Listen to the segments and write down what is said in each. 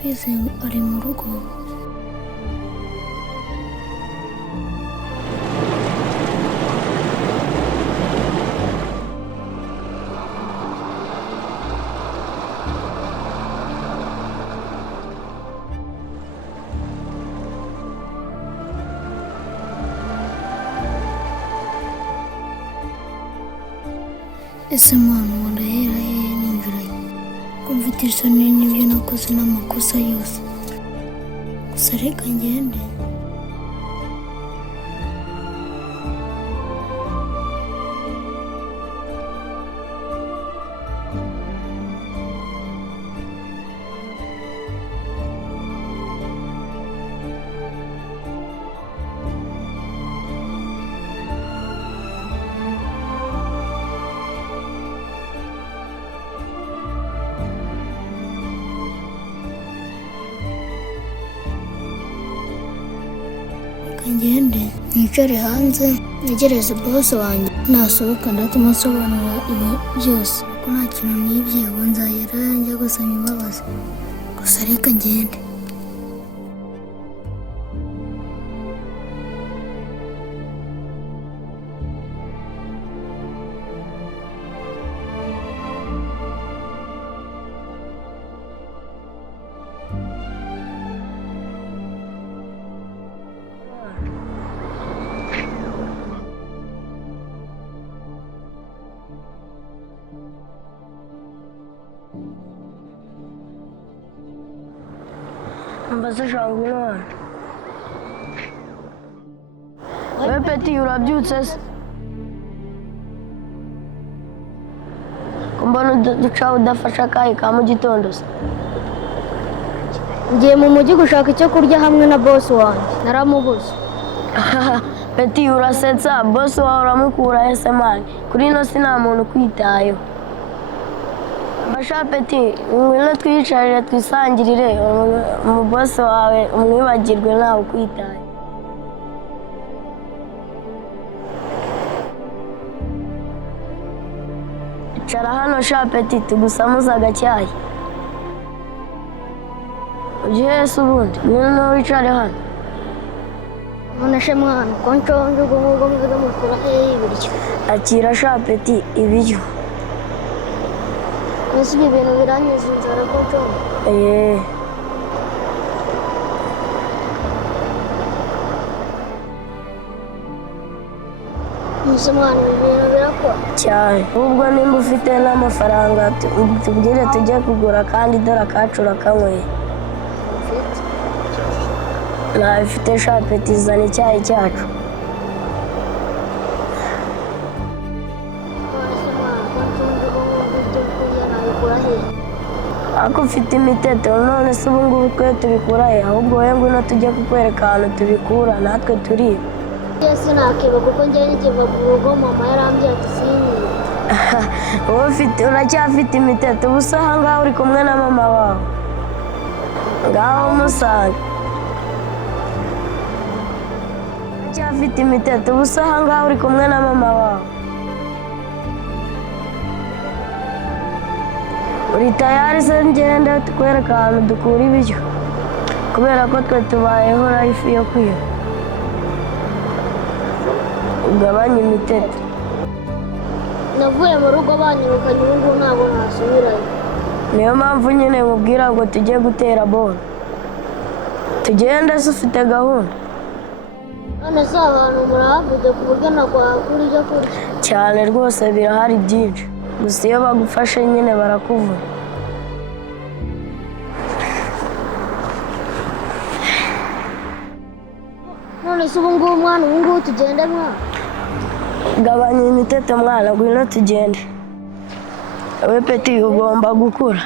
ndabizi ari mu rugo. Ese mwana wandahera hehe ninjira ye? Ko mfite isoni n'ibyo nakoze n'amakosa yose. Gusa reka ngende. Ngende nicare hanze ntegereze boss wanjye nasohoka ndatuma asobanura ibi byose ko nta kintu nibye ubu nzahera njya gusaba imbabazi. Gusa reka ngende. Mbaza jangu none. Wewe Peti urabyutse se? Kumbona duca udafasha akayi ka mu gitondo se? Ngiye mu mujyi gushaka icyo kurya hamwe na boss wanjye. Naramubuze. Peti urasetsa, boss wawe uramukura ese mani. Kuri ino si nta muntu kwitayeho. Basha Peti, ngwino twiyicarire twisangirire boss wawe umwibagirwe ntawe ukwitaye. Icara hano sha Peti tugusamuza agacyayi. Ugiye se ubundi? Ngwino wicare hano. None se mwana ko nshonje ubwo ngubwo muze mukura hehe ibiryo? Akira sha Peti ibiryo. Ese ibi bintu biranyuze inzara ko nshonje? Ese mwana ibi bintu birakora? Cyane. Ubwo nimba ufite n'amafaranga tubwire tujye kugura kandi dore akacu urakanyweye. Ntabifite sha Peti zana icyayi cyacu. Ako ufite imiteto none se ubu ngubu twe tubikura he? Ahubwo wowe ngwino tujye kukwereka ahantu tubikura natwe turiba. Ese nakiba kuko njye nikiva mu rugo mama yarambwiye ati sinyibe. Wowe uracyafite imiteto ubu se aha ngaha uri kumwe na mama wawe? Ngaho umusanga. Uracyafite imiteto ubu se aha ngaha uri kumwe na mama wawe? Uri tayari se ngende tukwereka ahantu dukura ibiryo? Kubera ko twe tubayeho life yo kwiba. Ugabanye imiteto. Navuye mu rugo banyirukanye ubu ngubu ntabwo nasubirayo. Niyo mpamvu nyine nkubwira ngo tujye gutera bolo. Tugende se ufite gahunda? None se abantu murahavuze ku buryo nakwahakura ibyo kurya? Cyane rwose birahari byinshi. Gusa iyo bagufashe nyine barakuvuna. None se ubu ngubu mwana ubu ngubu tugende mwana? Gabanya imiteto mwana ngwino tugende. Wowe Peti ugomba gukura.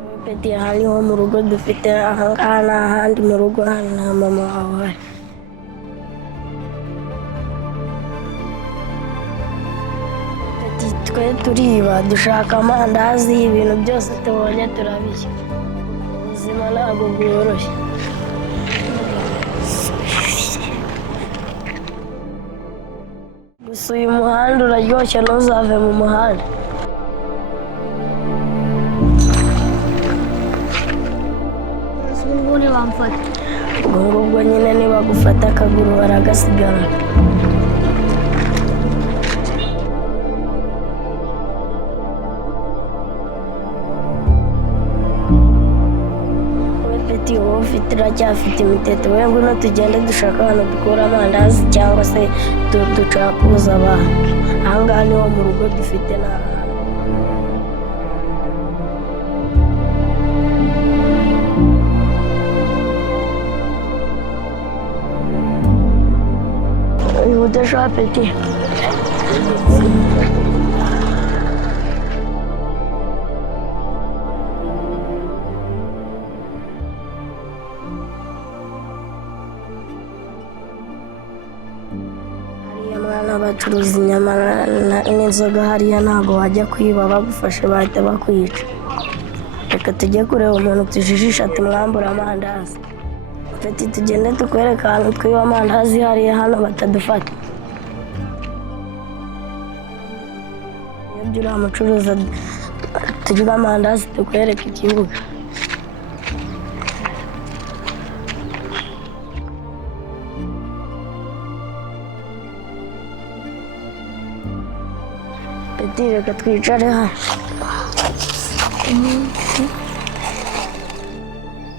Wowe Peti hariho mu rugo dufite ahangaha n'ahandi mu rugo hari na mama wawe hari. Peti twe turiba dushaka amandazi ibintu byose tubonye turabirya. Ubuzima ntabwo bworoshye. Gusa uyu muhanda uraryoshye ntuzave mu muhanda. ubundi bamfata ubwo ngubwo nyine nibagufata akaguru baragasigara. Wowe ufite uracyafite imiteto, wowe ngwino tugende dushaka ahantu dukura amandazi cyangwa se ducakuza abantu. Ahangaha niho mu rugo dufite n'ahantu. Udashaka peti. Mwana bacuruza inyama n'inzoga hariya ntabwo wajya kwiba, bagufashe bahita bakwica. Reka tujye kureba umuntu tujijisha tumwambura amandazi. Peti tugende tukwereka ahantu twiba amandazi hariya hano batadufata. Iyo uriya mucuruza turya amandazi tukwereka ikibuga. Peti reka twicare hano.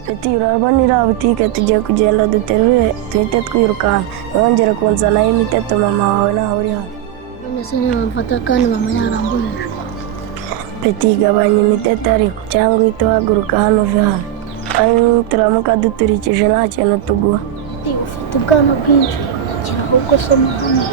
Peti urabona iriya butike tugiye kugenda duterure tuhite twirukanka. Ntiwongere kunzanaho imiteto mama wawe ntawe uri hano. none se ntibamfata kandi mama yarambujije. Peti gabanya imiteto ariko cyangwa uhite uhaguruka hano uve hano. Kandi turamuka duturikije nta kintu tuguha. Ufite ubwana bwinshi akira ahubwo se mama.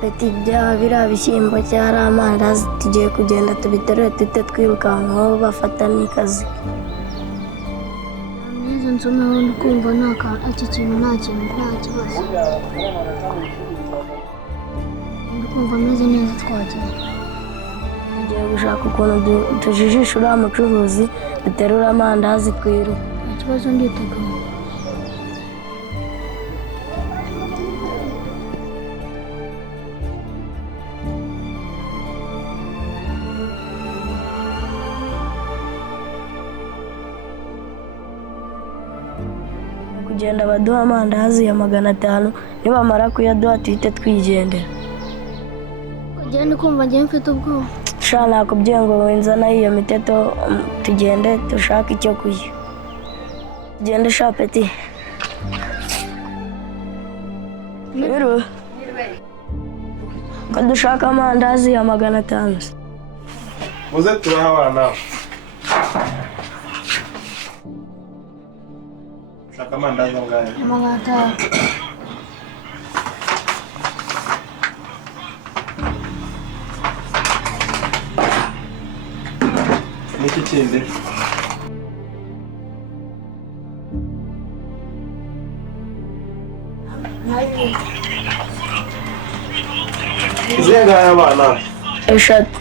Peti byaba biriya bishyimbo cyangwa amandazi tugiye kugenda tubiterure tuhite twirukanka aho bafata n'ikazi. Neza nsomeho ndi kumva iki kintu nta kibazo. Ndi kumva ameze neza twagenda. Tugiye gushaka ukuntu tujijisha uriya mucuruzi duterura amandazi twiruka. Nta kibazo nditeguye. Kugenda baduha amandazi ya 500, nibamara kuyaduha tuhite twigendera. Kugenda kumva njye mfite ubwoba. Sha nakubwiye ngo wenzana iyo miteto tugende dushaka icyo kurya. Tugende sha Peti. Miru. Ko dushaka amandazi ya 500. Muze turahabana. Shaka amandazi angahe? Amagata. Niki kindi? Zengahe abana? Eshatu.